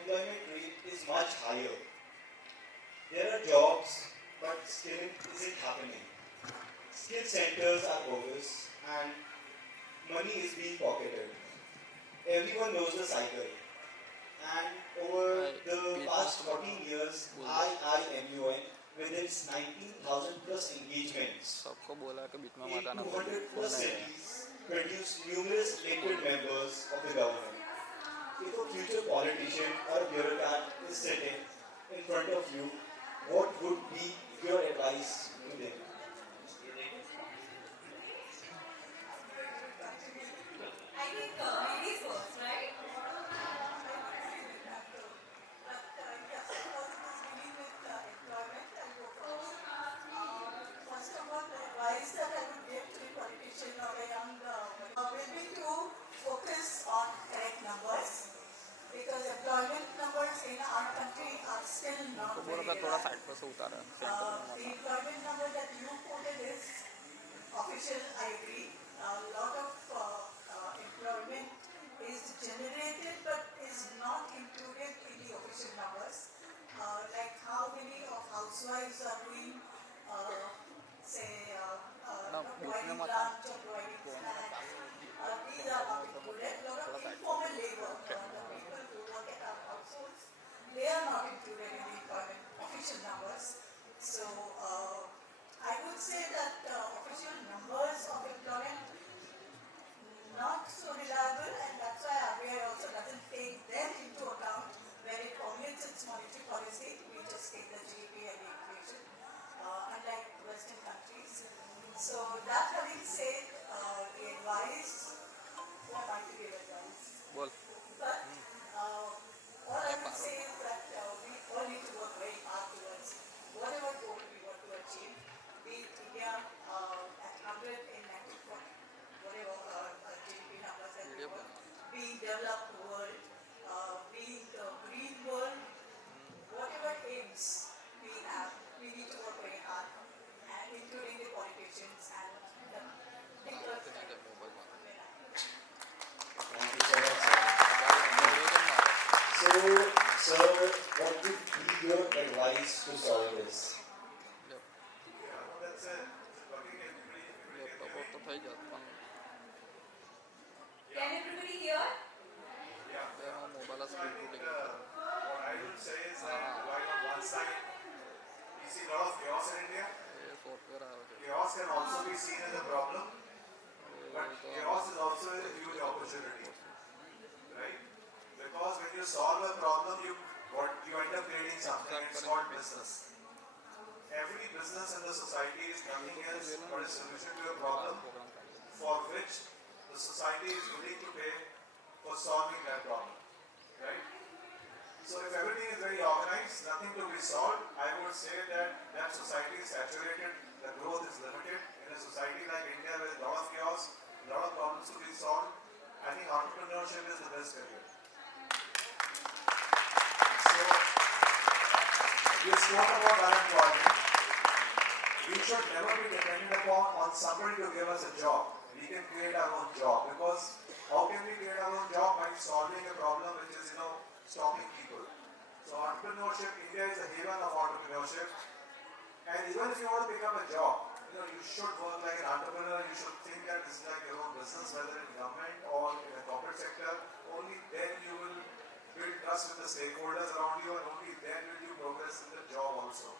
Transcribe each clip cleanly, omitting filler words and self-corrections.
unemployment rate is much higher. There are jobs, but skilling isn't happening. Skill centers are bogus and money is being pocketed. Everyone knows the cycle. And over the past 14 years, I.I.M.U.N. with its 19,000 plus engagements in 200 plus cities produced numerous elected members of the government. If a future politician or a bureaucrat is sitting in front of you, what would be your advice to them? I think ladies first, right? First of all, the advice that I would give to the politician or a young will be to focus on correct numbers because employment numbers in our country are still not very reliable. The employment number that you quoted is official, I agree. A lot of employment is generated but is not included in the official numbers. Like how many of housewives are doing, providing lunch or providing snacks. These are not included. A lot of informal labor, the people who work at our households, they are not included in the employment official numbers. So I would say that official numbers of employment not so reliable, and that's why RBI also doesn't take them into account when it formulates its monetary policy. We just take the GDP and the inflation, unlike Western countries. So that having said, the advice, what am I to give advice? But all I would say is that we all need to work very hard towards whatever goal we want to achieve, be it India at 100 in 94, whatever GDP numbers that we want, being developed world, being the green world, whatever aims we have, we need to work very hard, and including the politicians and the thinkers. Thank you so much, sir. So, sir, what would be your advice to solve this? Can everybody hear? What I would say is that while on one side we see a lot of chaos in India, chaos can also be seen as a problem, but chaos is also a huge opportunity, right? Because when you solve a problem, you end up creating something, and it's called business. Every business in the society is nothing else but a solution to a problem for which the society is willing to pay for solving that problem, right? So if everything is very organized, nothing to be solved, I would say that that society is saturated, the growth is limited. In a society like India with a lot of chaos, a lot of problems to be solved, I think entrepreneurship is the best career. So, we spoke about unemployment. We should never be dependent on somebody to give us a job. We can create our own job, because how can we create our own job? By solving a problem which is, stopping people. So entrepreneurship, India is a haven of entrepreneurship. And even if you want to become a job, you should work like an entrepreneur. You should think that this is like your own business, whether in government or in a corporate sector. Only then you will build trust with the stakeholders around you, and only then will you progress in the job also.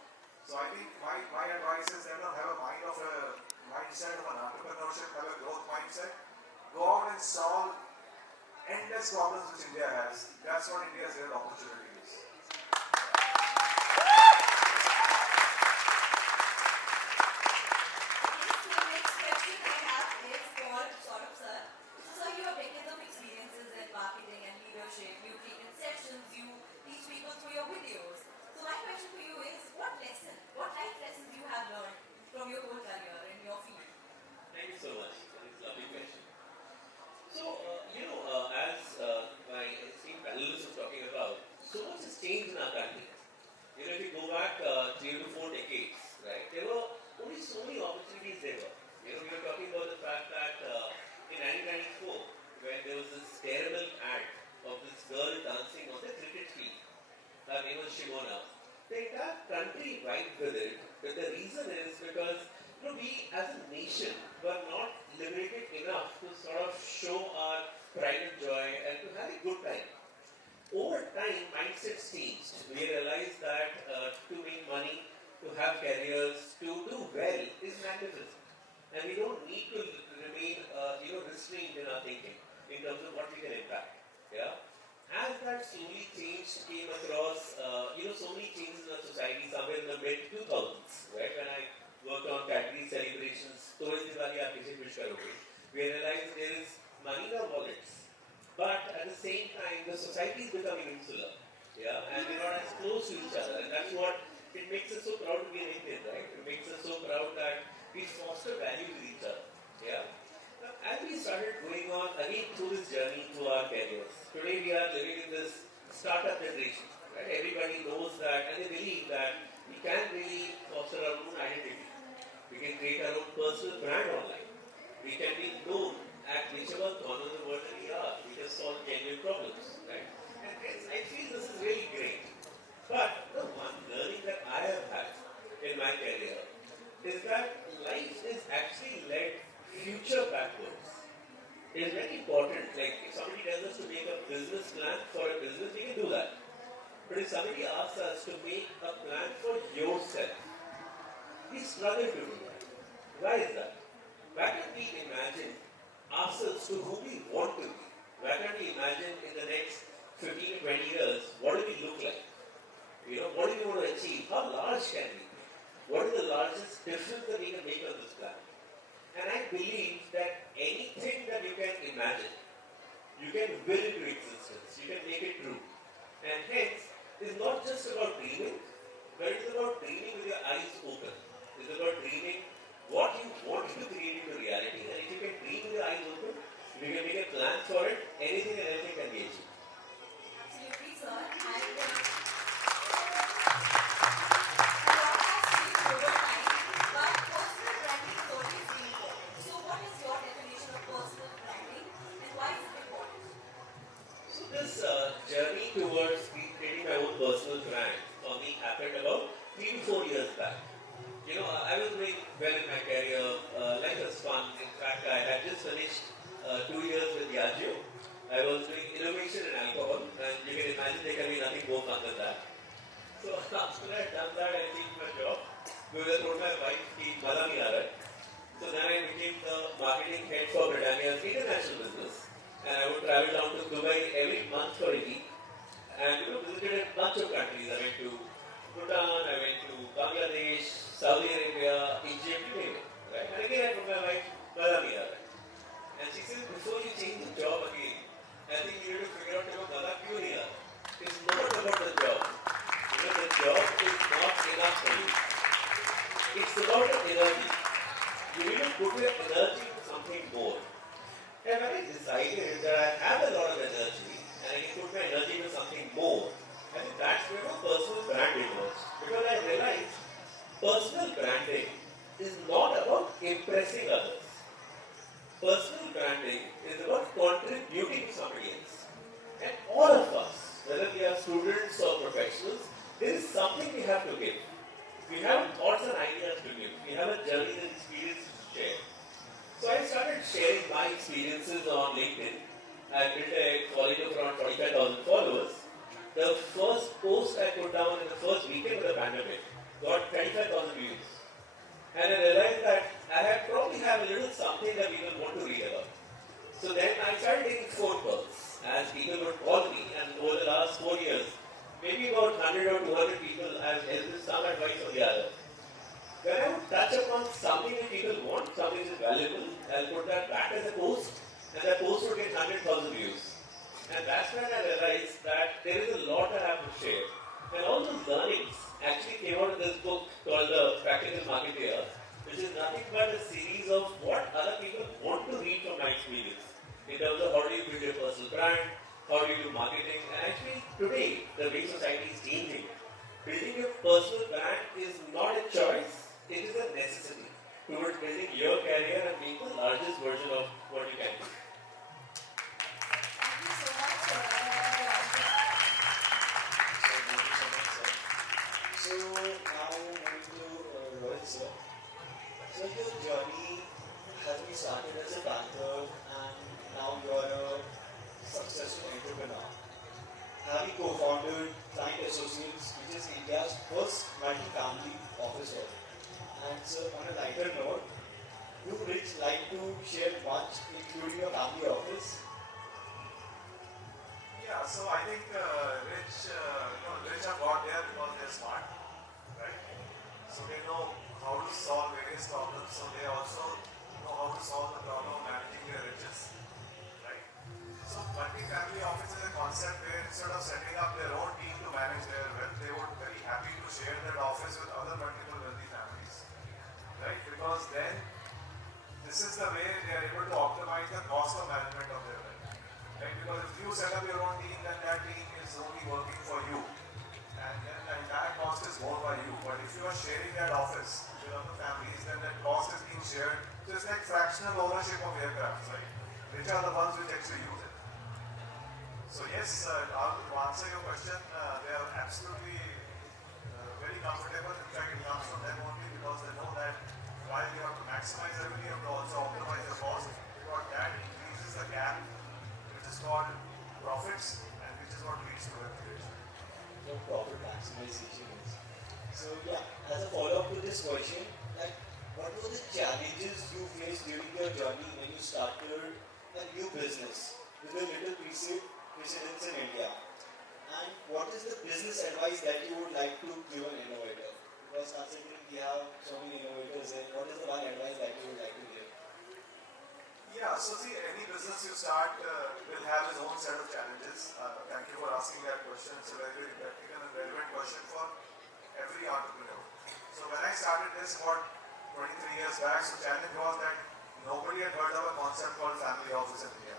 So I think my advice is have a mindset of an entrepreneurship, have a growth mindset. Go out and solve endless problems which India has. That's what India's real opportunity is. So the next question I have is for Saurabh sir. So you have decades of experiences in marketing and leadership. You've taken sessions, you teach people through your videos. So my question for you is, what life lessons you have learned from your whole career in your field? Thank you so much. It's a lovely question. So, as my esteemed panelists are talking about, so we as a nation were not liberated enough to sort of show our pride and joy and to have a good time. Over time, mindsets changed. We realized that to make money, to have careers, to do well is magnificent. And we don't need to remain, restrained in our thinking in terms of what we can impact. Yeah. As that slowly changed, came across, so many changes in our society somewhere in the mid 2000s, right? When I worked on Cadbury celebrations, we realized there is money in our wallets. But at the same time, the society is becoming insular. Yeah, and we're not as close to each other. And that's what it makes us so proud to be an Indian, right? It makes us so proud that we foster value with each other. Yeah. Now, as we started going on again through this journey through our careers, today we are living in this startup generation. Right? Everybody knows that and they believe that we can really foster our own identity. We can create our own personal brand online. We can be known at whichever corner of the world that we are. We can solve genuine problems. Right? And hence, I feel this is really great. But the one learning that I have had in my career is that life is actually led future backwards. It is very important. Like if somebody tells us to make a business plan for a business, we can do that. But if somebody asks us to make a plan for yourself, we struggle to do that. Why is that? Why can't we imagine ourselves to who we want to be? Why can't we imagine in the next 15 to 20 years, what do we look like? What do we want to achieve? How large can we be? What is the largest difference that we can make on this planet? And I believe that anything that you can imagine, you can will into existence. You can make it true. And hence, it's not just about dreaming, but it's about dreaming with your eyes open. It's about dreaming what you want to create into reality. And if you can dream with your eyes open, if you can make a plan for it, anything and anything can be achieved. Absolutely, sir. And this journey towards creating my own personal brand for me happened about 3 to 4 years back. I was doing well in my career. Life was fun. In fact, I had just finished 2 years with Diageo. I was doing innovation in alcohol, and you can imagine there can be nothing more fun than that. So after I had done that, I changed my job. We were told my wife ki maza nahi aa raha hai. So then I became the marketing head for Britannia's international business. And I would travel down to Dubai every month for a week. And visited a bunch of countries. I went to Bhutan, I went to Bangladesh, Saudi Arabia, Egypt, you name it. Right? And again I told my wife, maza nahi aa raha hai. And she said, before you change the job again, I think you need to figure out maza kyun nahi aa raha. It's not about the job. The job is not enough for you. It's about the energy. You need to put your energy into something more. And when I decided that I have a lot of energy and I can put my energy into something more, I think that's where my personal branding was. Because I realized personal branding is not about impressing others. Personal branding is about contributing to somebody else. And all of us, whether we are students or professionals, there is something we have to give. We have thoughts and ideas to give. We have a journey and experiences to share. So I started sharing my experiences on LinkedIn. I built a following of around 45,000 followers. The first post I put down in the first weekend of the pandemic got 35,000 views. And I realized that I had probably have a little something that people want to read about. So then I started taking phone calls as people would call me, and over the last 4 years, maybe about 100 or 200 people have helped with some advice or the other. When I would touch upon something that people want, something that is valuable, I'll put that back as a post, and that post would get 100,000 views. And that's when I realized that there is a lot I have to share. And all those learnings actually came out in this book called The Practical Marketeer, which is nothing but a series of what other people want to read from my experience. In terms of how do you build your personal brand, how do you do marketing, and actually today, the way society is changing, building your personal brand is not a choice, it is a necessity towards building your career and being the largest version of what you can be. thank you so much, sir. So now moving to Rohit sir. So So your journey has been started as a banker and now you are a successful entrepreneur. Having co-founded Client Associates, which is India's first multi-family office firm. And so on a lighter note, would Rich like to share much, including your family office? Yeah, so I think Rich have got there because they're smart, right? So they know how to solve various problems. So they also know how to solve the problem of managing their riches, right? So multi-family office is a concept where instead of setting up their own team to manage their wealth, they would be very happy to share that office with other multiple wealthy families, right? Because then this is the way they are able to optimize the cost of management of their wealth, right? Because if you set up your own team, then that team is only working for you, and then the entire cost is borne by you. But if you are sharing that office with other families, then that cost is being shared. So it's like fractional ownership of aircraft, right? Which are the ones which actually use it. So yes, to answer your question, they are absolutely very comfortable. In fact, it comes from them only because they know that while you have to maximize revenue, you have to also optimize the cost, because that increases the gap, which is called profits, and which is what leads to wealth creation. What profit maximization is. So yeah, as a follow-up to this question, like what were the challenges you faced during your journey when you started a new business with a little precedence in India? And what is the business advice that you would like to give an innovator? Because considering we have so many innovators in, what is the one advice that you would like to give? Yeah, so see, any business you start will have its own set of challenges. Thank you for asking that question. It's a very, very practical and relevant question for every entrepreneur. So when I started this about 23 years back, so challenge was that nobody had heard of a concept called family office in India.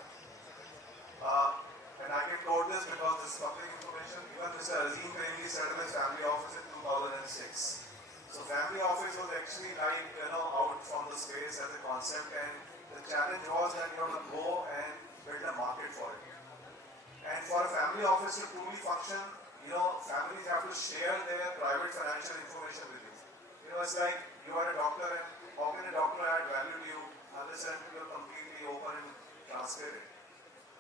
And I get told this because this is public information. Even Mr. Azim Premji set up his family office in 2006. So family office was actually like, out from the space as a concept, and the challenge was that you have to go and build a market for it. And for a family office to truly function, families have to share their private financial information with you. It's like you are a doctor, and how can a doctor add value to you unless you are completely open and transparent?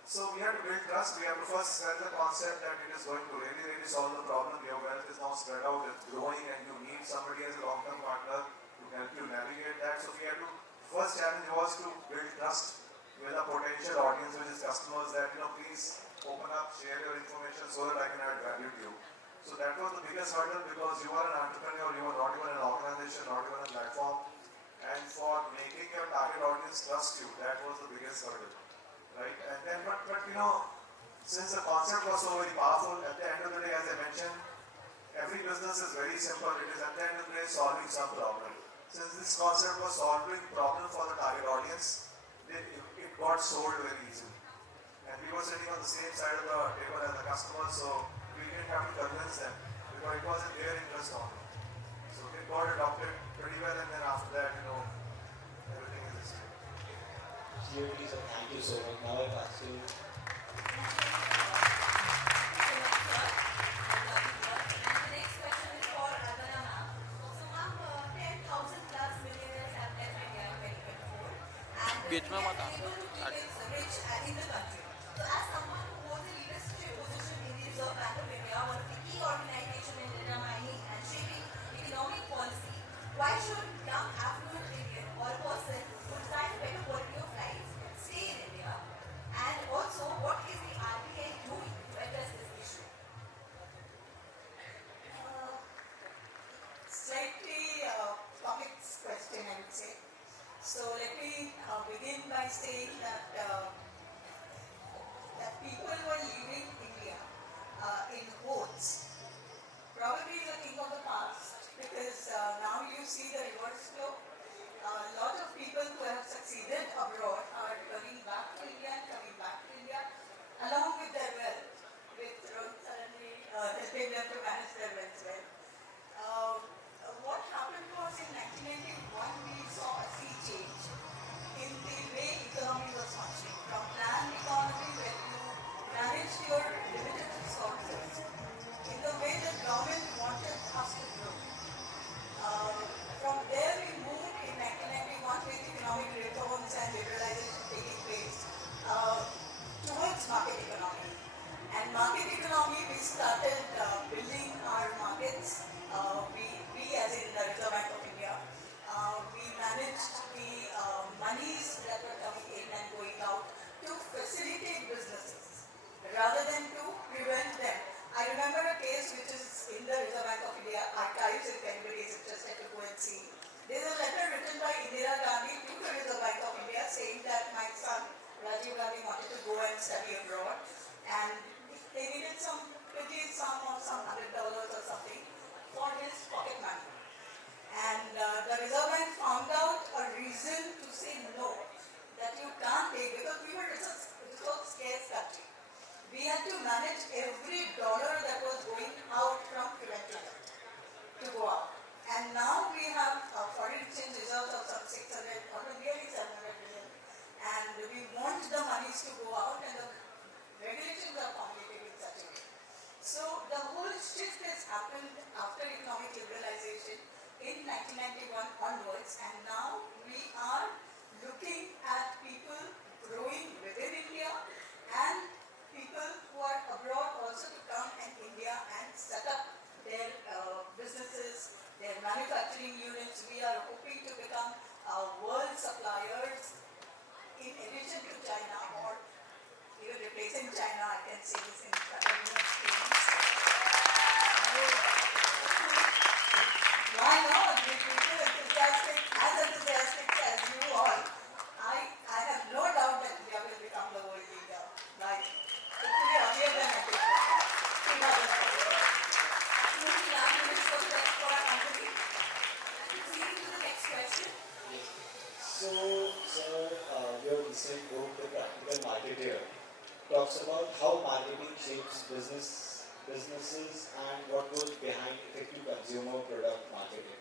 So we have to build trust. We have to first sell the concept that it is going to really, really solve the problem. Your wealth is now spread out, it's growing, and you need somebody as a long-term partner to help you navigate that. So we have to, first challenge was to build trust with a potential audience, which is customers, that, please open up, share your information so that I can add value to you. So that was the biggest hurdle, because you are an entrepreneur, you are not even an organization, not even a platform. And for making your target audience trust you, that was the biggest hurdle. Right? And then, but since the concept was so very powerful, at the end of the day, as I mentioned, every business is very simple. It is at the end of the day solving some problem. Since this concept was solving problem for the target audience, it got sold very easily. And we were sitting on the same side of the table as the customer, so we didn't have to convince them, because it was in their interest only. So it got adopted pretty well, and then after that, everything is the same. Seriously, sir, thank you so much. Now I pass to you. The next question is for Alpana ma'am. So ma'am, 10,000 plus millionaires have left India in 2024, and बीच में India मत is able to keep its rich in the country. So as someone who holds a leadership position in the Reserve Bank of India, one of the key organizations in determining and shaping economic policy, why should young affluent Indian or a person who desires a better quality of life stay in India? And also, what is the RBI doing to address this issue? Slightly complex question, I would say. So let me begin by saying that people were leaving India in hordes. Probably the thing of the past, because now you see the reverse flow. A lot of people who have succeeded abroad are coming back to India and coming back to India along with their wealth, with suddenly helping them to manage their wealth well. What happened was in 1991 we saw a sea change in the way economy was functioning, from planned economy where you monies that were coming in and going out to facilitate businesses rather than to prevent them. I remember a case which is in the Reserve Bank of India archives, if anybody is interested to go and see. There is a letter written by Indira Gandhi to the Reserve Bank of India saying that my son Rajiv Gandhi wanted to go and study abroad, and they needed some pretty sum or some $100 or something for his pocket money. And the Reserve Bank found out a reason to say no, that you can't take, because we were a scarce country. We had to manage every dollar that was going out from preventive to go out. And now we have foreign exchange reserves of some 600 or nearly 700 billion. And we want the monies to go out, and the regulations are formulated in such a way. So the whole shift has happened after economic liberalization in 1991 onwards, and now we are looking at people growing within India and people who are abroad also to come in India and set up their businesses, their manufacturing units. We are hoping to become world suppliers in addition to China, or even replacing China. I can say this in front of you. Why not? We people enthusiastic, as enthusiastic as you all. I have no doubt that India will become the world leader. Right? Hopefully earlier than I think. Moving last minutes for the rest for our company. Proceeding to the next question. So, your recent book, The Practical Marketeer, talks about how marketing shapes businesses and what goes behind effective consumer product marketing.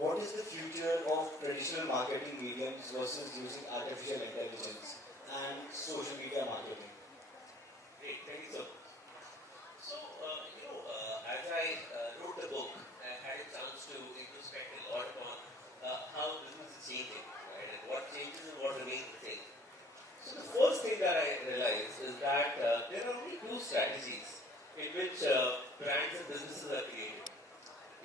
What is the future of traditional marketing mediums versus using artificial intelligence and social media marketing? Great, thank you, sir. So, as I wrote the book, I had a chance to introspect a lot on how business is changing, right, and what changes and what remains the same. So, the first thing that I realized is that there are only two strategies in which brands and businesses are created.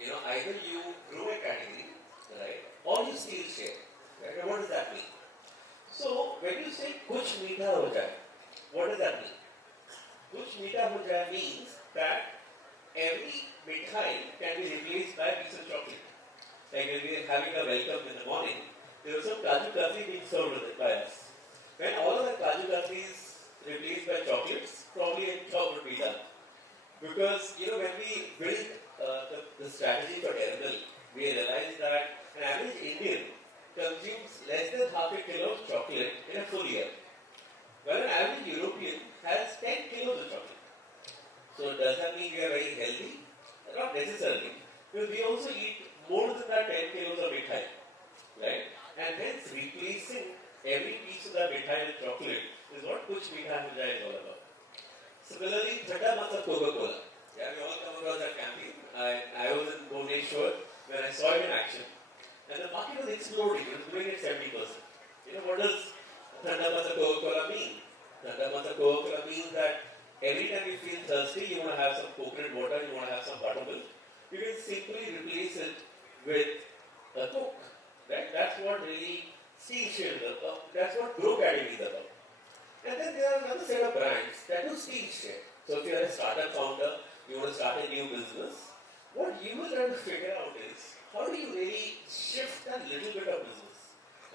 Either you grow a category, right, or you steal share. Right? And what does that mean? So, when you say kuch meetha ho jaye, what does that mean? Kuch meetha ho jaye means that every mithai can be replaced by a piece of chocolate. Like when we are having a welcome in the morning, there was some kaju katli being served with it by us. When all of the kaju katli is replaced by chocolates, probably a job would be done. Because when we built the strategy for Terrible, we realized that an average Indian consumes less than half a kilo of chocolate in a full year, while an average European has 10 kilos of chocolate. So does that mean we are very healthy? Not necessarily, because we also eat more than that 10 kilos of mithai, right? And hence replacing every piece of that mithai with chocolate is what Kuch Meetha Ho Jaye is all about. Similarly, Thanda Mata Coca-Cola. Yeah, we all come across that campaign. I was in Bhubaneswar when I saw it in action. And the market was exploding. It was growing at 70%. What does Thanda Mata Coca-Cola mean? Thanda Mata Coca-Cola means that every time you feel thirsty, you want to have some coconut water, you want to have some buttermilk, you can simply replace it with a Coke. Right? That's what really steal share is about. That's what grow category is about. And then there are another set of brands that do steal share. So if you are a startup founder, you want to start a new business, what you will try to figure out is how do you really shift a little bit of business.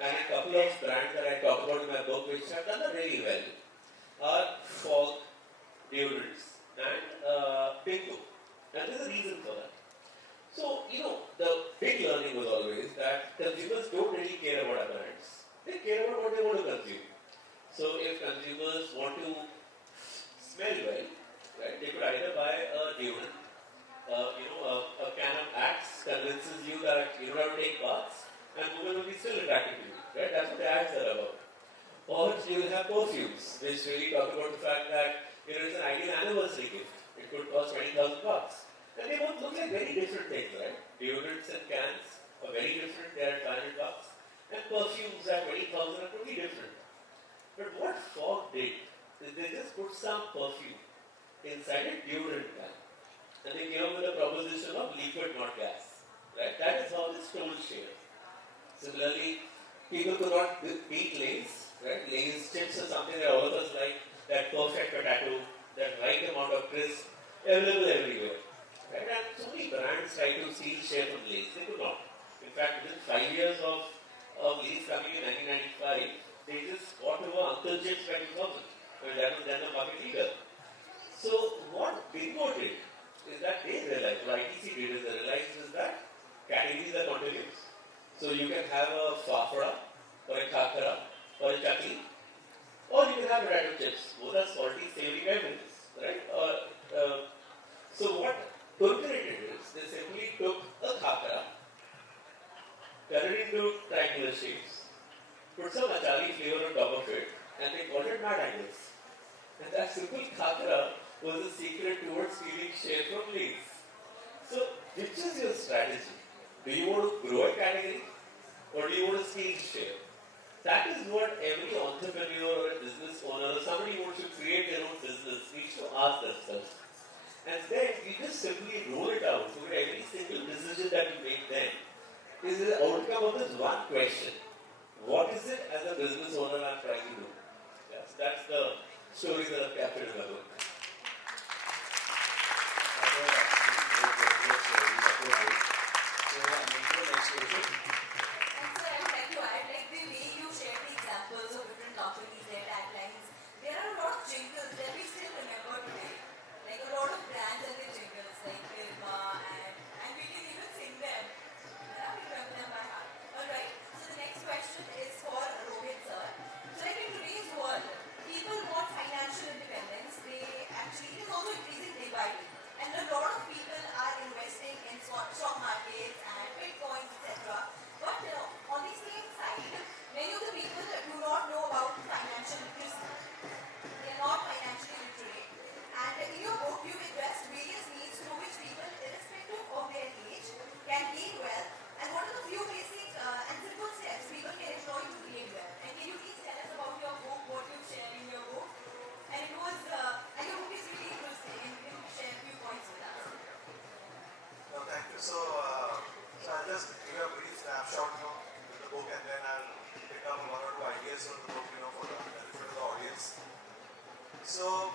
And a couple of brands that I talk about in my book which have done that really well are Fog, deodorants, and Bingo. And there's a reason for that. So, the big learning was always that consumers don't really care about our brands. They care about what they want to consume. So, if consumers want to smell well, right, they could either buy a deodorant, a can of Axe convinces you that you don't have to take baths, and women will be still attracted to you, right? That's what the ads are about. Or you will have perfumes, which really talk about the fact that it's an ideal anniversary gift. It could cost 20,000 bucks. And they both look like very different things, right? Deodorants and cans are very different. They are at 500 bucks. And perfumes at 20,000 are totally different. But what Fog did is they just put some perfume inside a deodorant can. And they came up with a proposition of liquid, not gas. Right? That is how they stole share. Similarly, People could not beat Lay's, right? Lay's chips is something that all of us like, that perfect potato, that right amount of crisp, available everywhere. Right? And so many brands try to steal share from Lay's. They could not. In fact, within 5 years of Lay's coming in 1995, they just bought over Uncle Chips by 2000. That was then the market leader. So what Bingo did is that they realized, what ITC did is they realized is that categories are continuous. So you can have a fafra, or a khakra, or a chakli, or you can have potato chips. Both are salty, savory beverages, right? So what Kurkure did is they simply took a khakra, cut it into triangular shapes, put some achari flavor on top of it, and they called it mad angles. And that simple khakra was the secret towards stealing share from Lay's. So, which is your strategy? Do you want to grow a category, or do you want to steal share? That is what every entrepreneur or a business owner or somebody who wants to create their own business needs to ask themselves. And then you just simply roll it out so that every single decision that you make then is the outcome of this one question. What is it as a business owner I'm trying to do? Yes, that's the story that I've captured in my book. And sir, I would like to add, like the way you shared the examples of different companies, their taglines, there are a lot of jingles that we still remember today. Like a lot of brands and their jingles, like Irma, and we can even sing them. Yeah, we remember them by heart. Alright, so the next question is for Rohit sir. So like in today's world, people want financial independence. They actually, it is also increasing day by day. And a lot of people are investing in stock markets and bitcoins, etc. But on the same side, many of the people do not know about financial literacy. They are not financially literate. And in your book, you addressed various needs through which people, irrespective of their age, can gain wealth. And what are the few basic and simple steps people can employ to gain wealth? And can you please tell us about your book, what you shared in your book? And it was, and your book is really interesting, and you can share a few points with us. No, thank you. So I'll just give a brief snapshot, with the book, and then I'll pick up one or two ideas from the book, for the benefit of the audience. So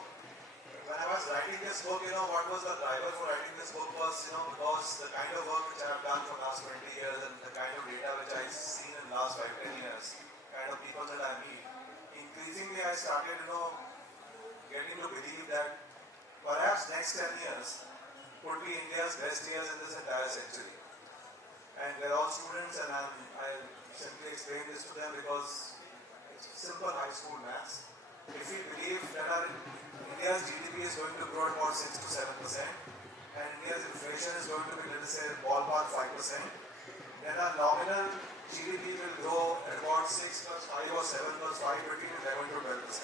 when I was writing this book, what was the driver for writing this book was, because the kind of work which I have done for the last 20 years and the kind of data which I've seen in the last 5-10 years, kind of people that I meet, increasingly I started, getting to believe that perhaps next 10 years could be India's best years in this entire century. And they're all students, and I'll simply explain this to them because it's simple high school maths. If we believe that India's GDP is going to grow at about 6 to 7%, and India's inflation is going to be, let us say, ballpark 5%, then our nominal GDP will grow at about 6 plus 5 or 7 plus 5 between 11 to 12%.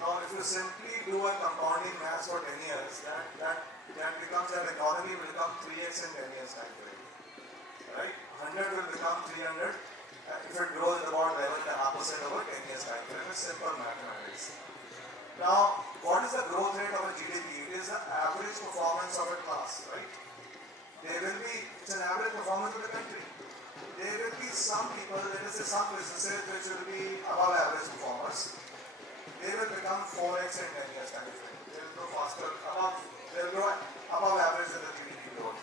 Now, if you simply do a compounding maths for 10 years, that becomes, that economy will become 3x in 10 years time frame. Right? 100 will become 300 if it grows at about 11.5% over 10 years time frame. It's simple mathematics. Now, what is the growth rate of a GDP? It is the average performance of a class, right? It's an average performance of the country. There will be some people, let us say some businesses which will be above average performers. They will become 4x in 10 years time frame. They will grow faster, they will grow above average in the GDP growth.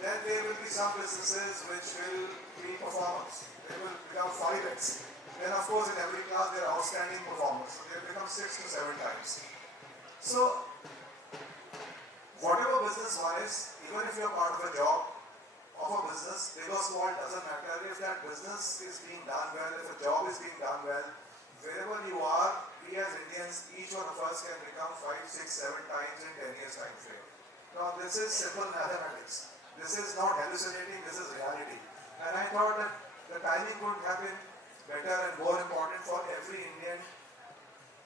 Then there will be some businesses which will be performers. They will become 5x. Then of course in every class they are outstanding performers. So they will become 6 to 7 times. So whatever business wise, even if you are part of a job, of a business, big or small, doesn't matter. If that business is being done well, if a job is being done well, wherever you are, we as Indians, each one of us can become 5, 6, 7 times in 10 years time frame. Now this is simple mathematics. This is not hallucinating, this is reality. And I thought that the timing couldn't have been better and more important for every Indian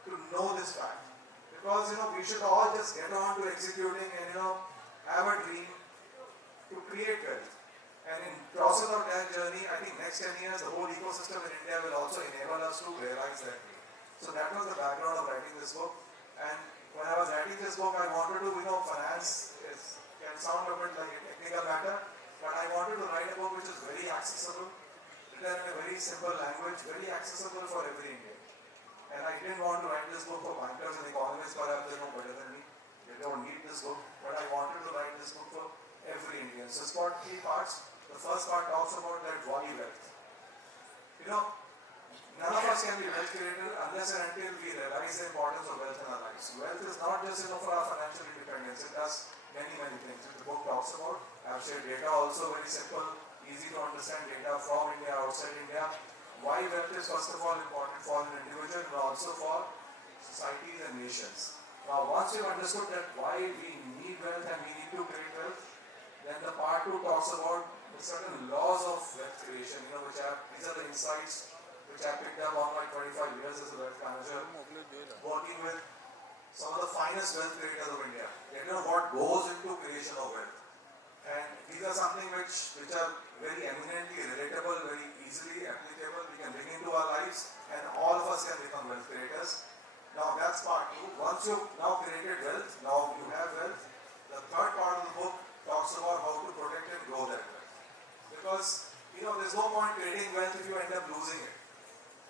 to know this fact. Because we should all just get on to executing and have a dream to create wealth. And in process of that journey, I think next 10 years, the whole ecosystem in India will also enable us to realize that dream. So that was the background of writing this book. And when I was writing this book, I wanted to, finance can sound a bit like a technical matter, but I wanted to write a book which is very accessible, written in a very very simple language, very accessible for every Indian. And I didn't want to write this book for bankers and economists, perhaps they know better than me. They don't need this book, but I wanted to write this book for every Indian. So it's got 3 parts. The first part talks about that wally wealth. You know, none of us can be wealth created unless and until we realize the importance of wealth in our lives. Wealth is not just for our financial independence. It does many things. The book talks about. I've shared data also, very simple, easy to understand data from India, outside India. Why wealth is first of all important for an individual, but also for societies and nations. Now, once you've understood that why we need wealth and we need to create wealth, then the part 2 talks about the certain laws of wealth creation, these are the insights which I picked up on my 25 years as a wealth manager, working with some of the finest wealth creators of India. They know what goes into creation of wealth. And these are something which are very eminently relatable, very easily applicable, we can bring into our lives, and all of us can become wealth creators. Now that's part 2. Once you've now created wealth, now you have wealth, the third part of the book talks about how to protect and grow that wealth. Because, there's no point creating wealth if you end up losing it.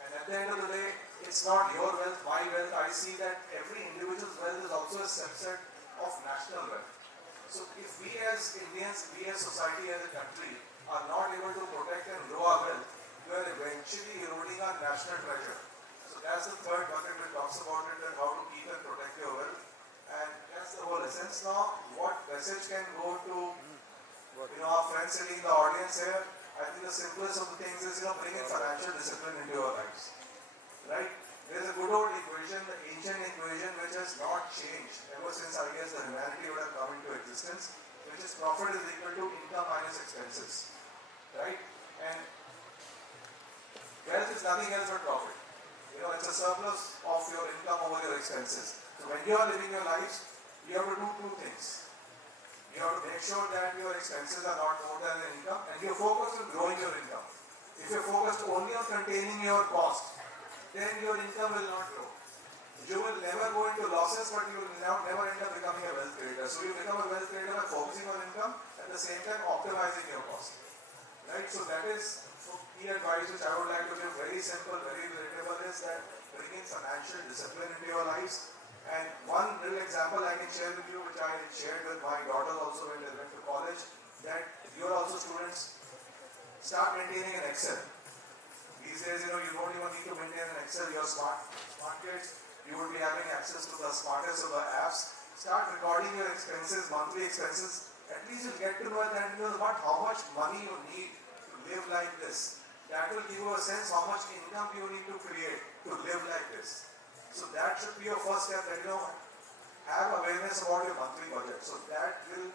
And at the end of the day, it's not your wealth, my wealth. I see that every individual's wealth is also a subset of national wealth. So if we as Indians, we as society, as a country, are not able to protect and grow our wealth, we are eventually eroding our national treasure. So that's the third bucket which talks about it, and how to keep and protect your wealth. And that's the whole essence. Now, what message can go to our friends sitting in the audience here? I think the simplest of the things is bringing financial discipline into your lives. Right? There's a good old equation, the ancient equation, which has not changed ever since, I guess, the humanity would have come into existence, which is profit is equal to income minus expenses. Right? And wealth is nothing else but profit. It's a surplus of your income over your expenses. So when you are living your lives, you have to do 2 things. You have to make sure that your expenses are not more than your income, and you're focused on growing your income. If you're focused only on containing your cost, then your income will not grow. You will never go into losses, but you will never end up becoming a wealth creator. So you become a wealth creator by focusing on income, at the same time optimizing your cost. Right? So that is key advice which I would like to give, very simple, very relatable, is that bringing financial discipline into your lives. And one little example I can share with you, which I shared with my daughters also when they went to college, that you're also students, start maintaining an Excel. These days, you don't even need to maintain an Excel. You're smart kids. You would be having access to the smartest of the apps. Start recording your expenses, monthly expenses. At least you'll get to know that how much money you need to live like this. That will give you a sense how much income you need to create to live like this. So that should be your first step, that have awareness about your monthly budget. So that will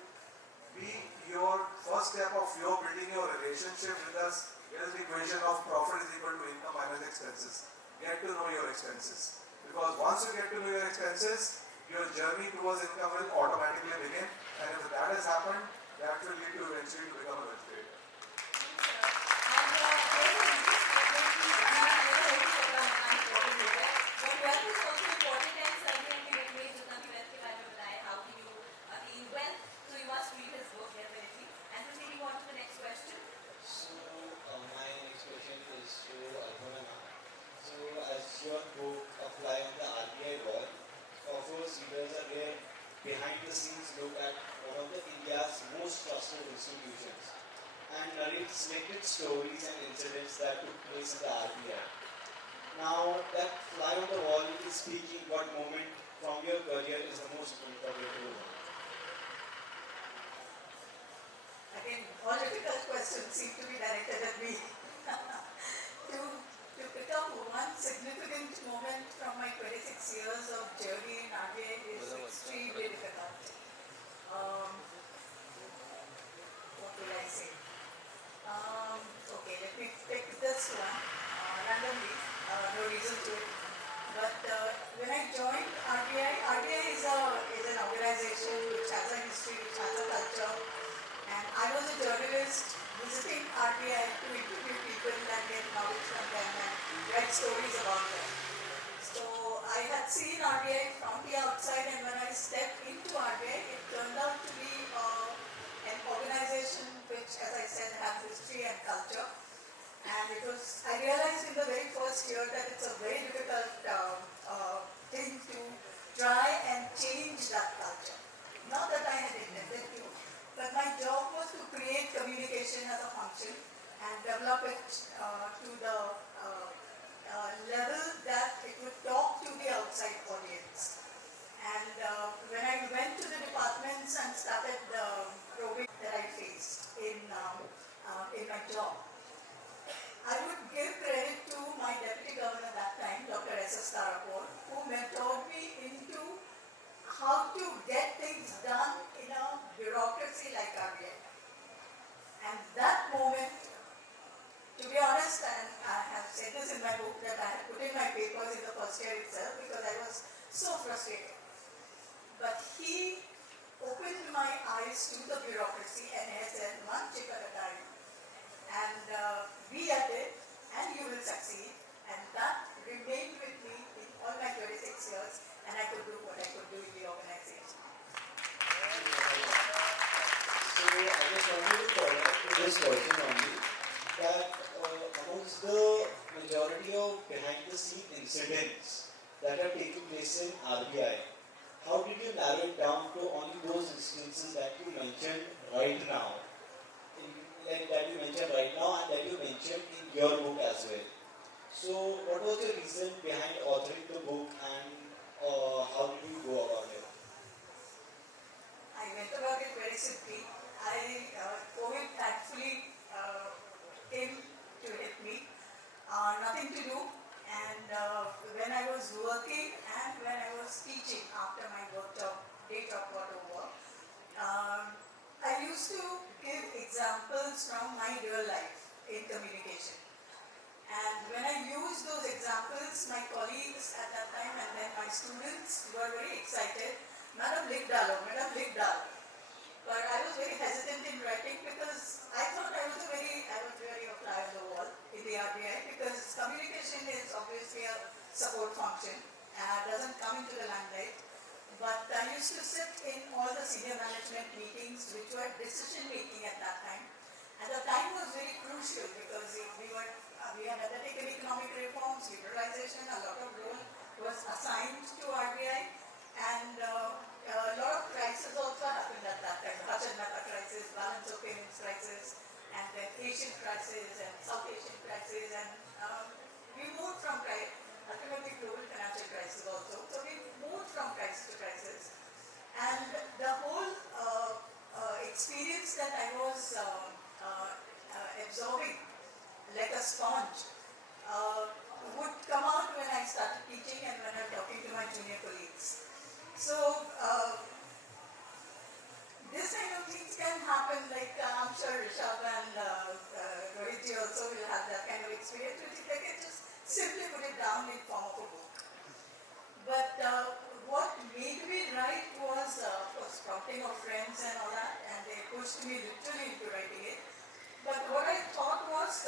be your first step of your building your relationship with us. Here's the equation of profit is equal to income minus expenses. Get to know your expenses. Because once you get to know your expenses, your journey towards income will automatically begin. And if that has happened, that will lead you eventually to become a wealth creator. Your book, Apply on the RBI Wall, offers readers a rare behind-the-scenes look at one of India's most trusted institutions and narrates selected stories and incidents that took place in the RBI. Now, that fly on the wall is speaking what moment from your career is the most memorable. Again, all difficult questions seem to be directed at me. To pick up one significant moment from my 26 years of journey in RBI is extremely difficult. What will I say? Okay, let me pick this one randomly. No reason to it. But when I joined RBI is an organization which has a history, which has a culture. And I was a journalist visiting RBI to interview people and get knowledge from them and write stories about them. So I had seen RBI from the outside, and when I stepped into RBI, it turned out to be an organization which, as I said, has history and culture. And I first hear that it's a very difficult thing to try and change that culture. Not that I had intended to, but my job was to create communication as a function and develop it to the level that it would talk to the outside audience. And when I went to the departments and started probing that I faced in my job, I would give credit to my deputy governor at that time, Dr. Saurabh, who mentored me into how to get things done in a bureaucracy like RBI. And that moment, to be honest, and I have said this in my book that I had put in my papers in the first year itself because I was so frustrated. But he opened my eyes to the bureaucracy and he said, one chip at a time. And be at it and you will succeed. And that remained with me in all my 26 years and I could do what I could do in the organization. So I just wanted to follow up with this question only that amongst the majority of behind the scene incidents that have taken place in RBI, how did you narrow it down to only those instances that you mentioned right now? And that you mentioned in your book as well. So, what was your reason behind authoring the book and how did you go about it? I went about it very simply. COVID thankfully came to hit me. Nothing to do. And when I was working and when I was teaching after my day job got over, I used to give examples from my real life in communication. And when I used those examples, my colleagues at that time and then my students were very excited. Madam Lik Dalo. But I was very hesitant in writing because I thought I was very a fly on the wall in the RBI because communication is obviously a support function and doesn't come into the limelight. But I used to sit in all the senior management meetings which were decision making at that time. And the time was very crucial because we had undertaken economic reforms, liberalization, a lot of role was assigned to RBI and a lot of crises also happened at that time. Bajaj crisis, balance of payments crisis, and then Asian crisis and South Asian crisis and we moved from ultimately global financial crisis also. So we moved from crisis to crisis. And the whole experience that I was absorbing like a sponge would come out when I started teaching and when I'm talking to my junior colleagues. So this kind of things can happen, like I'm sure Rishabh and Rohit also will have that kind of experience, which they can just simply put it down in form of a book. But what made me write was prompting of friends and all that, and they pushed me literally into writing it. But what I thought was,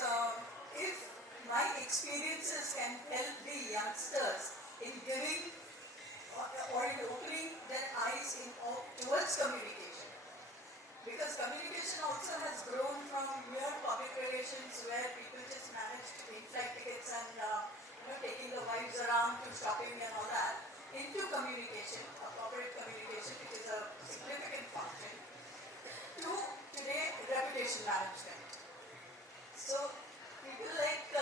if my experiences can help the youngsters in giving or in opening their eyes towards communication, because communication also has grown from mere public relations where people just manage to in-flight tickets and taking the wives around to shopping and all that, into communication, a corporate communication, which is a significant function, to today reputation management. So people like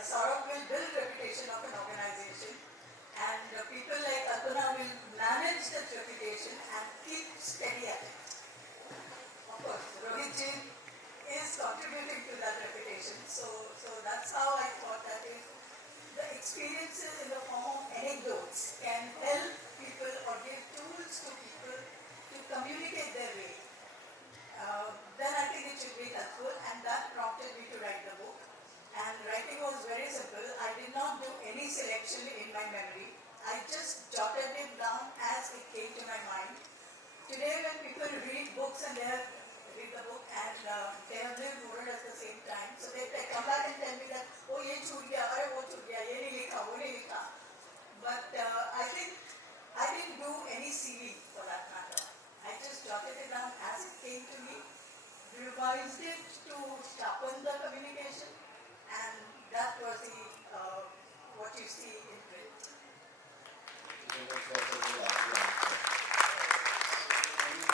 Saurabh will build reputation of an organization, and people like Alpana will manage that reputation and keep steady at it. Of course, Rohit is contributing to that reputation. So that's how I thought that if the experiences in the form of anecdotes can help people or give tools to people to communicate their way, then I think it should be helpful, and that prompted me to write the book. And writing was very simple. I did not do any selection in my memory. I just jotted it down as it came to my mind. Today when people read books and they have read the book and they have lived more or less at the same time, so they come back and tell me that, oh, ye chhut gaya, arey wo chhut gaya, ye nahi likha, wo nahi likha. But I think I didn't do any CV for that matter. I just jotted it down as it came to me, revised it to sharpen the communication, and that was the see in print. Thank you so much for the answer.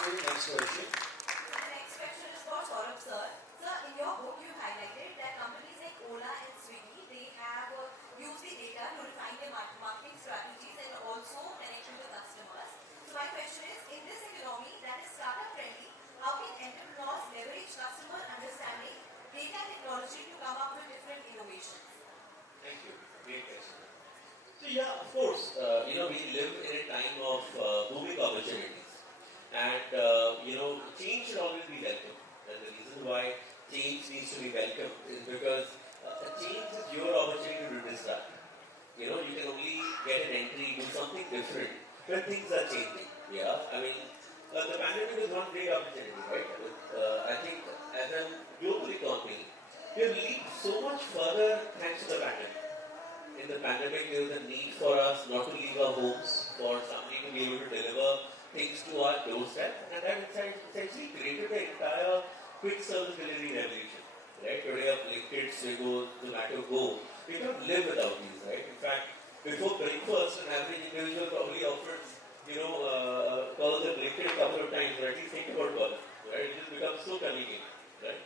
Next question. The next question is for Saurabh sir. Sir, in your book you highlighted that companies like Ola and Swiggy, they have used the data to refine their marketing strategies and also connection with customers. So my question is, in this economy that is startup friendly, how can entrepreneurs leverage customer understanding, data and technology to come up with different innovations? Thank you. Great question. So yeah, of course, we live in a time of booming opportunities, and change should always be welcome. And the reason why change needs to be welcome is because change is your opportunity to disrupt. You can only get an entry, do something different when things are changing. Yeah, I mean, the pandemic is one great opportunity, right? I think as a global economy, we have leaped so much further thanks to the pandemic. In the pandemic, there was a need for us not to leave our homes, for somebody to be able to deliver things to our doorstep, and that essentially created the entire quick service delivery revolution. Right? Today, of Blinkit, Swiggo, Zomato, Go, we can't live without these. Right? In fact, before breakfast, an average individual probably offers, calls a Blinkit a couple of times, or at least think about calling. Right? It just becomes so convenient. Right?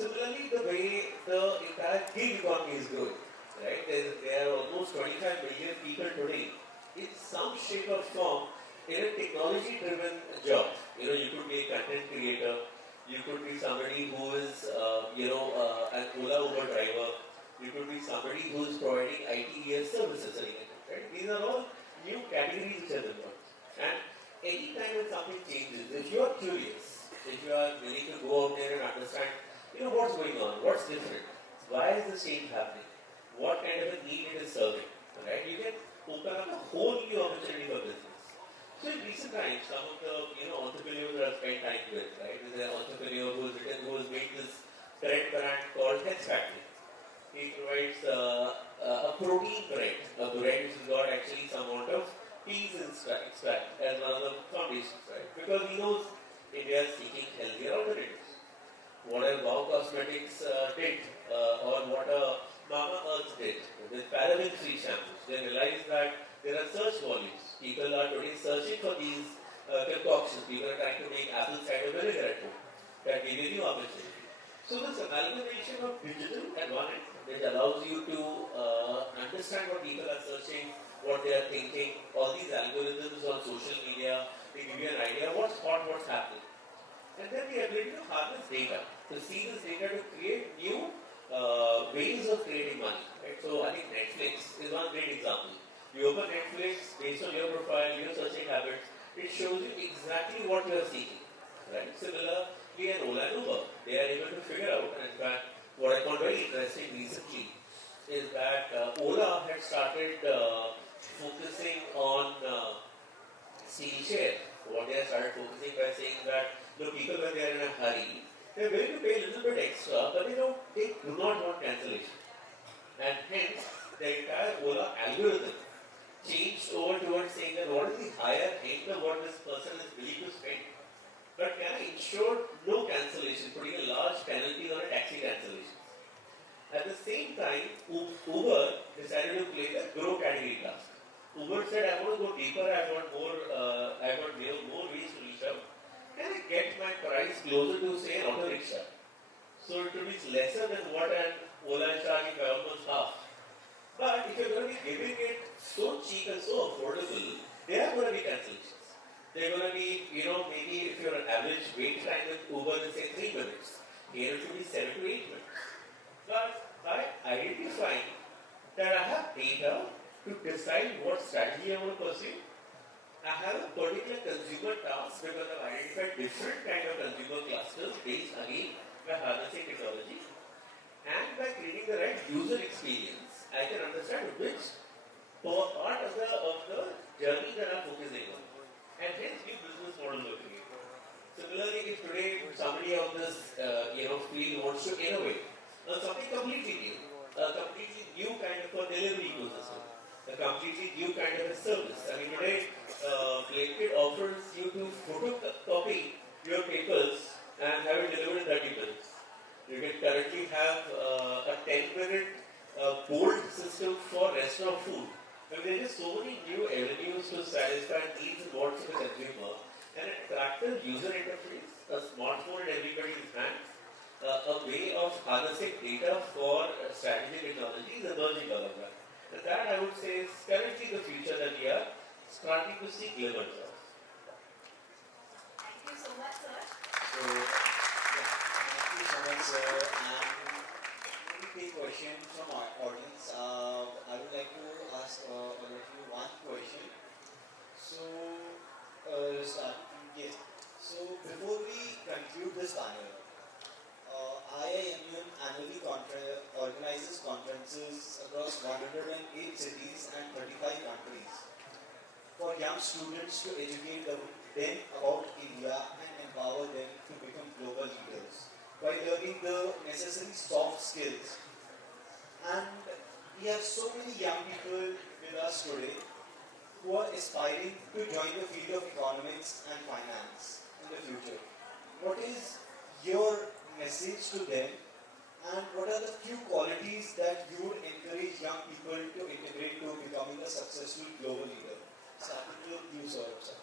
Similarly, the way the entire gig economy is growing. Right? There are almost 25 million people today in some shape or form in a technology-driven job. You could be a content creator, you could be somebody who is, an Ola Uber driver, you could be somebody who is providing ITES services. Right? These are all new categories which have emerged. And anytime when something changes, if you are curious, if you are willing to go out there and understand, what's going on, what's different, why is this change happening, what kind of a need it is serving, right? You can open up a whole new opportunity for business. So in recent times, some of the entrepreneurs that I've spent time with, right? There's an entrepreneur who has made this bread brand called Health Factory. He provides a protein bread, a bread which has got actually some amount of peas extract as one of the foundations, right? Because he knows India is seeking healthier alternatives. What a Wow Cosmetics did, or what a Mama Earth did with paraben-free shampoos. They realized that there are search volumes. People are today searching for these concoctions. People are trying to make apple cider vinegar at home. That gave a new opportunity. So this amalgamation of digital at one end, which allows you to understand what people are searching, what they are thinking, all these algorithms on social media, they give you an idea of what's hot, what's happening. And then the ability to harness data, to see this data to create new ways of creating money. Right? So I think Netflix is one great example. You open Netflix, based on your profile, your searching habits, it shows you exactly what you are seeking. Right? Similarly, an Ola and Uber, they are able to figure out, and in fact, what I found very interesting recently is that Ola had started focusing on steal share. What they have started focusing by saying that people when they are in a hurry, they are willing to pay a little bit extra, but they do not want cancellation. And hence, the entire Ola algorithm changed over towards saying that what is the higher end of what this person is willing to spend, but can I ensure no cancellation, putting a large penalty on a taxi cancellation. At the same time, Uber decided to play the grow category task. Uber said, I want to go deeper, I want more ways to reach out. Can I get my price closer to, say, an auto rickshaw? So it will be lesser than what an Ola is charging by almost half. But if you're going to be giving it so cheap and so affordable, there are going to be cancellations. They're going to be, maybe if you're an average wait time with Uber is say 3 minutes, here it will be 7 to 8 minutes. But by identifying that I have data to decide what strategy I want to pursue, I have a particular consumer task because I've identified different kind of consumer clusters based again by harnessing technology, and by creating the right user experience, I can understand which part of the journey that I'm focusing on, and hence new business models are created. Similarly, if today somebody of this field wants to innovate on something completely new, a completely new kind of a delivery ecosystem, a completely new kind of a service. I mean, today, Blinkit offers you to photocopy your papers and have it delivered in 30 minutes. You can currently have a 10-minute bold system for restaurant food. I mean, there are just so many new avenues to satisfy needs and wants of the consumer. An attractive user interface, a smartphone in everybody's hands, a way of harnessing data for strategic technology is emerging all of that. And that I would say is currently the future that we are starting to see glimmers of. Thank you so much, sir. So, yeah, thank you so much, sir. And let me take a question from our audience. I would like to ask all of you one question. So, yes. So, before we conclude this panel, IIMUN annually organizes conferences across 108 cities and 35 countries for young students to educate them about India and empower them to become global leaders by learning the necessary soft skills. And we have so many young people with us today who are aspiring to join the field of economics and finance in the future. What is your message to them, and what are the few qualities that you would encourage young people to integrate to becoming a successful global leader? Starting with you, Saurabh, sir.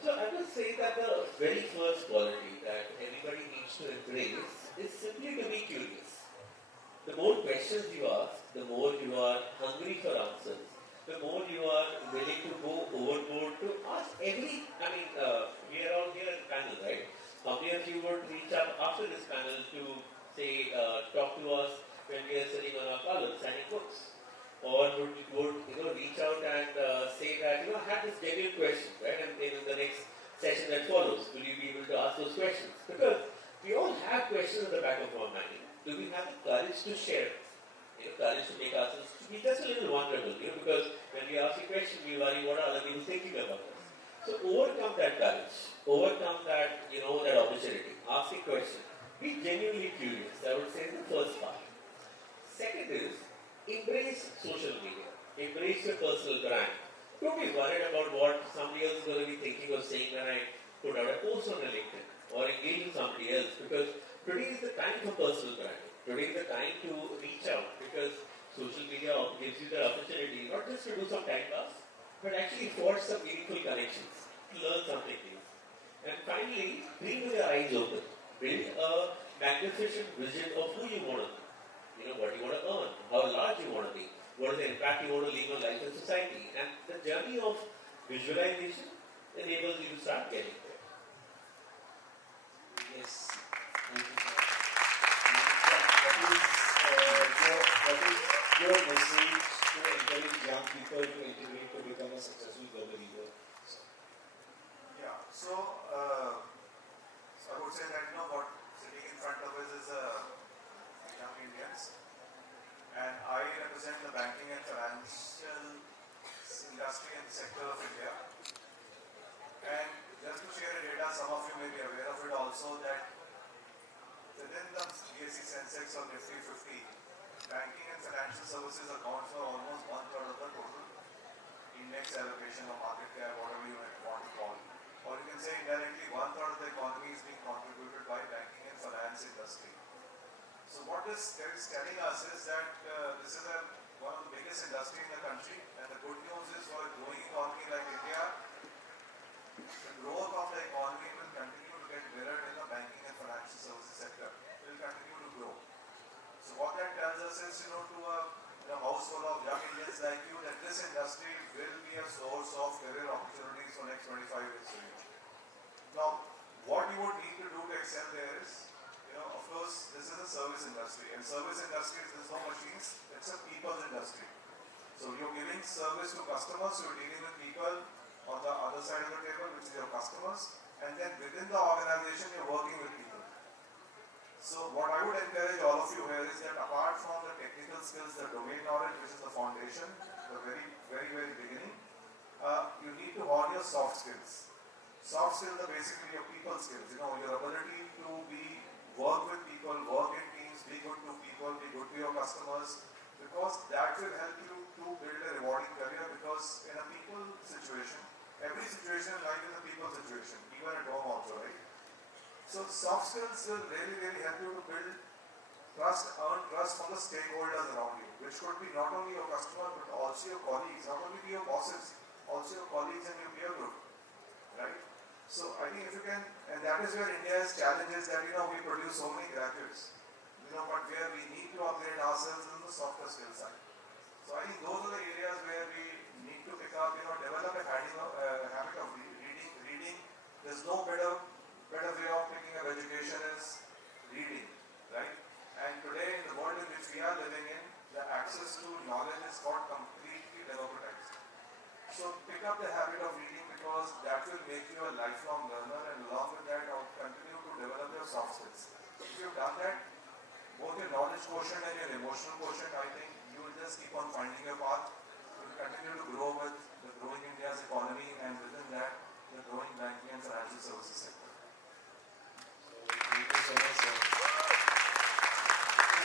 So I would say that the very first quality that everybody needs to embrace is simply to be curious. The more questions you ask, the more you are hungry for answers, the more you are willing to go overboard to ask we are all here at the panel, right? How many of you would reach up after this panel to say, talk to us when we are sitting on our columns signing books? Or would reach out and say that, I have this genuine question, right? And in the next session that follows, will you be able to ask those questions? Because we all have questions in the back of our mind. Do we have the courage to share? Courage to make ourselves to be just a little vulnerable, because when we ask a question, we worry what are other people thinking about us. So overcome that courage, overcome that, that opportunity, ask a question, be genuinely curious, I would say is the first part. Second is, embrace social media, embrace your personal brand. Don't be worried about what somebody else is going to be thinking or saying when I put out a post on a LinkedIn or engage with somebody else, because today is the time for personal branding. Today is the time to reach out, because social media gives you the opportunity not just to do some time pass, but actually forge some meaningful connections, to learn something new. And finally, be with your eyes open. Build a magnificent vision of who you want to be. What you want to earn, how large you want to be, what is the impact you want to leave on life and society. And the journey of visualization enables you to start getting there. Yes, thank you, sir. What is your message to encourage young people to integrate to become a successful global leader? Yeah, so I would say that what sitting in front of us is young Indians, and I represent the banking and financial industry and sector of India. And just to share a data, some of you may be aware of it also, that within the BSE Sensex or Nifty 50, banking and financial services account for almost 1/3 of the total index allocation or market cap, whatever you might want to call it. Or you can say indirectly 1/3 of the economy is being contributed by banking and finance industry. So what this is telling us is that this is one of the biggest industry in the country, and the good news is for a growing economy like India, the growth of the economy will continue to get mirrored in the banking and financial services sector. It will continue to grow. So what that tells us is, to a house full of young Indians like you, that this industry will be a source of career opportunities for next 25 years for you. Now, what you would need to do to excel there is, of course, this is a service industry, and service industry is there's no machines, it's a people's industry. So you're giving service to customers, you're dealing with people on the other side of the table, which is your customers, and then within the organization, you're working with people. So what I would encourage all of you here is that apart from the technical skills, the domain knowledge, which is the foundation, the very, very, very beginning, you need to hone your soft skills. Soft skills are basically your people skills, your ability to work with people, work in teams, be good to people, be good to your customers, because that will help you to build a rewarding career, because in a people situation, every situation in life is a people situation, even at home also, right? So soft skills will really, really help you to build earn trust from the stakeholders around you, which could be not only your customer but also your colleagues, not only your bosses, also your colleagues and your peer group, right? So I think if you can, and that is where India's challenge is that we produce so many graduates, but where we need to upgrade ourselves in the softer skill side. So I think those are the areas where we need to pick up, develop a habit of reading. Reading, there's no better way of picking up education is reading, right? And today in the world in which we are living in, the access to knowledge is got completely democratized. So pick up the habit of reading because that will make you a lifelong learner, and along with that, continue to develop your soft skills. If you've done that, both your knowledge quotient and your emotional quotient, I think you will just keep on finding your path. You will continue to grow with the growing India's economy, and within that, the growing banking and financial services sector. Thank you so much, sir.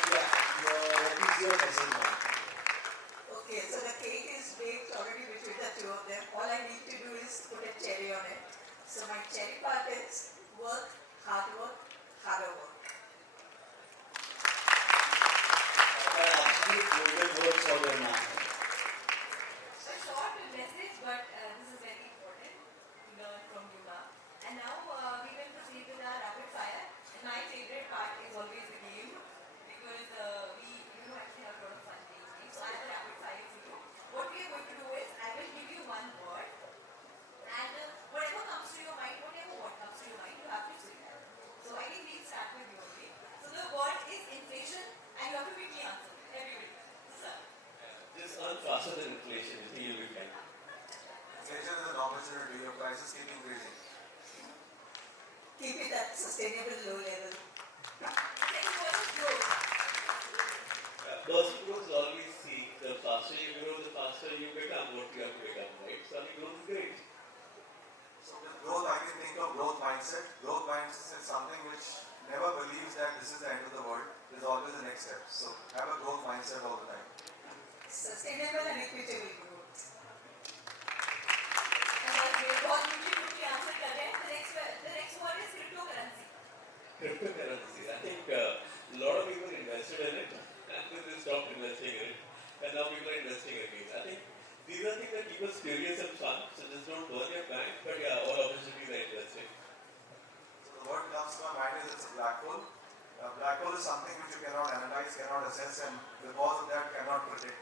What is your message now? Okay, so the cake is baked already between the two of them. All I need to do is put a cherry on it. So my cherry part is work, harder work. Absolute golden words for your mouth. A short message, but this is very important to learn from you now. And now we will proceed with our rapid fire. And my favorite part is always the game because we actually have a lot of fun playing games. So I have a rapid fire for you. What we are going to do is I will give you one word, and whatever comes to your mind, whatever word comes to your mind, you have to say that. So I think we'll start with you only. So the word is inflation, and you have to quickly answer. Everybody. Sir. Just earn faster than inflation. I think you'll be fine. Inflation is an opportunity. Your prices keep increasing. Keep it at sustainable low level. Next word is growth. Personal growth is always see. The faster you grow, the faster you become what you have to become, right? So I think growth is great. So with growth, I can think of growth mindset. Growth mindset is something which never believes that this is the end of the world. There's always the next step. So have a growth mindset all the time. Sustainable and equitable growth. And that's great. बहुत quickly answer कर रहे हैं. The next word is cryptocurrency. Cryptocurrency. I think a lot of people invested in it and then they stopped investing in it. And now people are investing again. I think these are things that keep us curious and fun. So just don't burn your bank, but yeah, all opportunities are interesting. So the word comes to my mind is it's a black hole. A black hole is something which you cannot analyze, cannot assess, and because of that cannot predict.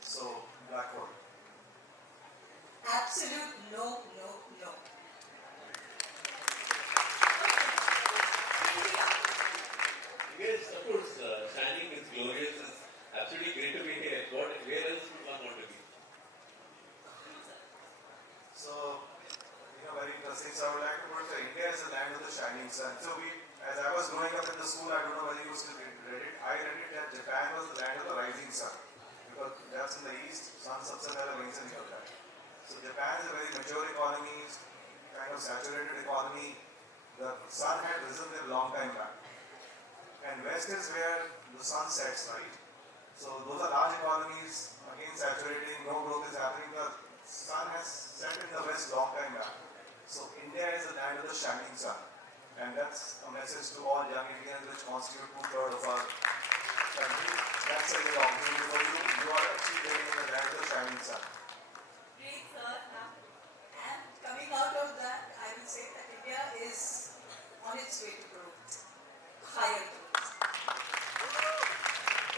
So black hole. Absolute no. Yes, of course, shining is glorious. It's absolutely great to be here. Where else would one want to be? So, very interesting. So I would like to put India is the land of the shining sun. So as I was growing up in the school, I don't know whether you still read it. I read it that Japan was the land of the rising sun. Because that's in the east, sun सबसे पहले वहीं से निकलता है. So Japan is a very mature economy, kind of saturated economy. The sun had risen there a long time back. And west is where the sun sets, right? So those are large economies, again saturating, no growth is happening. The sun has set in the west long time back. So India is the land of the shining sun. And that's a message to all young Indians, which constitute 2/3 of our country. That's a good opportunity for you. You are actually living in the land of the shining sun. Great, sir. Now, And coming out of that, I will say that India is on its way to growth. Higher growth.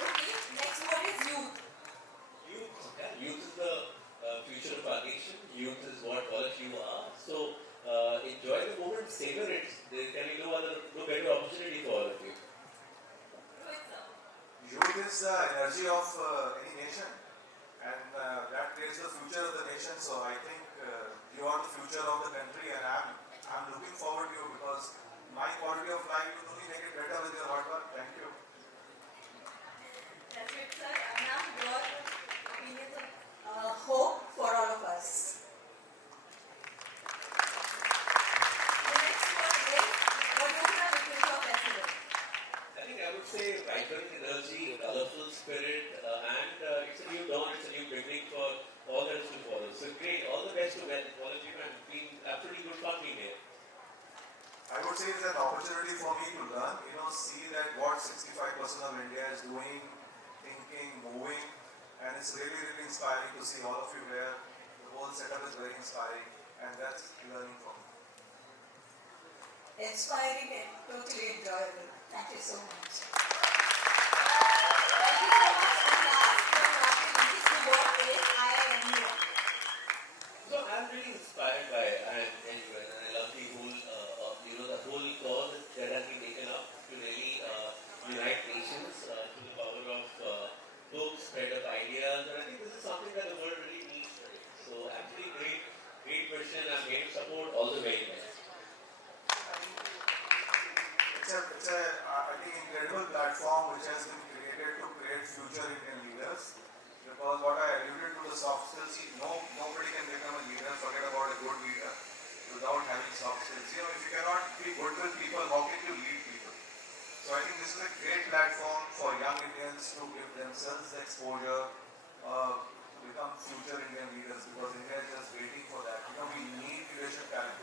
okay, next word is youth. Youth. Yeah, youth is the future of our nation. Youth is what all of you are. So enjoy the moment, savor it. There can be no better opportunity for all of you. Rohit, sir. Youth is the energy of any nation. And that creates the future of the nation. So I think you are the future of the country, and I'm looking forward to you because my quality of life will only make it better with your hard work. Thank you. That's it, sir. And now, your opinions on Hope for all of us. the next word is Vadodara Literature Festival. I think I would say vibrant energy, colorful spirit, and it's a new dawn, it's a new beginning for all that is to follow. So great, all the best to all of you, and it's been absolutely good fun being here. I would say it's an opportunity for me to learn, see that what 65% of India is doing, thinking, moving, and it's really, really inspiring to see all of you there. The whole setup is very inspiring, and that's learning from me. Inspiring and totally enjoyable. Thank you so much. Thank you so much. And last but not the least, the word is I.I.M.U.N. So I'm really inspired by I.I.M.U.N. and I love the whole, the whole cause that has been taken up to really unite nations through the power of books, spread of ideas, and I think this is something that the world really needs today. So actually great question. I'm here to support all the very best. It's a I think, incredible platform which has been created to create future Indian leaders. Because what I alluded to the soft skills, nobody can become a leader, forget about a good leader, without having soft skills. If you cannot be good with people, how can you lead people? So I think this is a great platform for young Indians to give themselves the exposure, become future Indian leaders, because India is just waiting for that. We need leadership talent.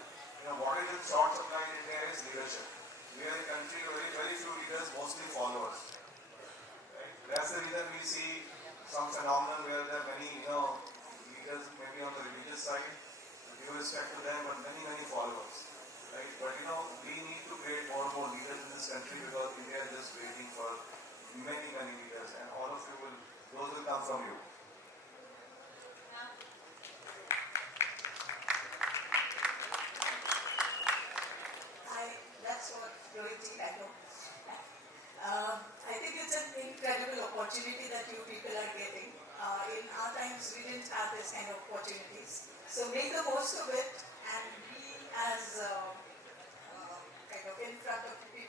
What is in short supply in India is leadership. We are a country very, very few leaders, mostly followers. Right? That's the reason we see some phenomenon where there are many, leaders maybe on the religious side, with due respect to them, but many, many followers. Right? But we need to create more and more leaders in this country because India is just waiting for many, many leaders, and all of you those will come from you. That's what Rohit I know. I think it's an incredible opportunity that you people are getting. In our times, we didn't have this kind of opportunities. So make the most of it and be as kind of in front of people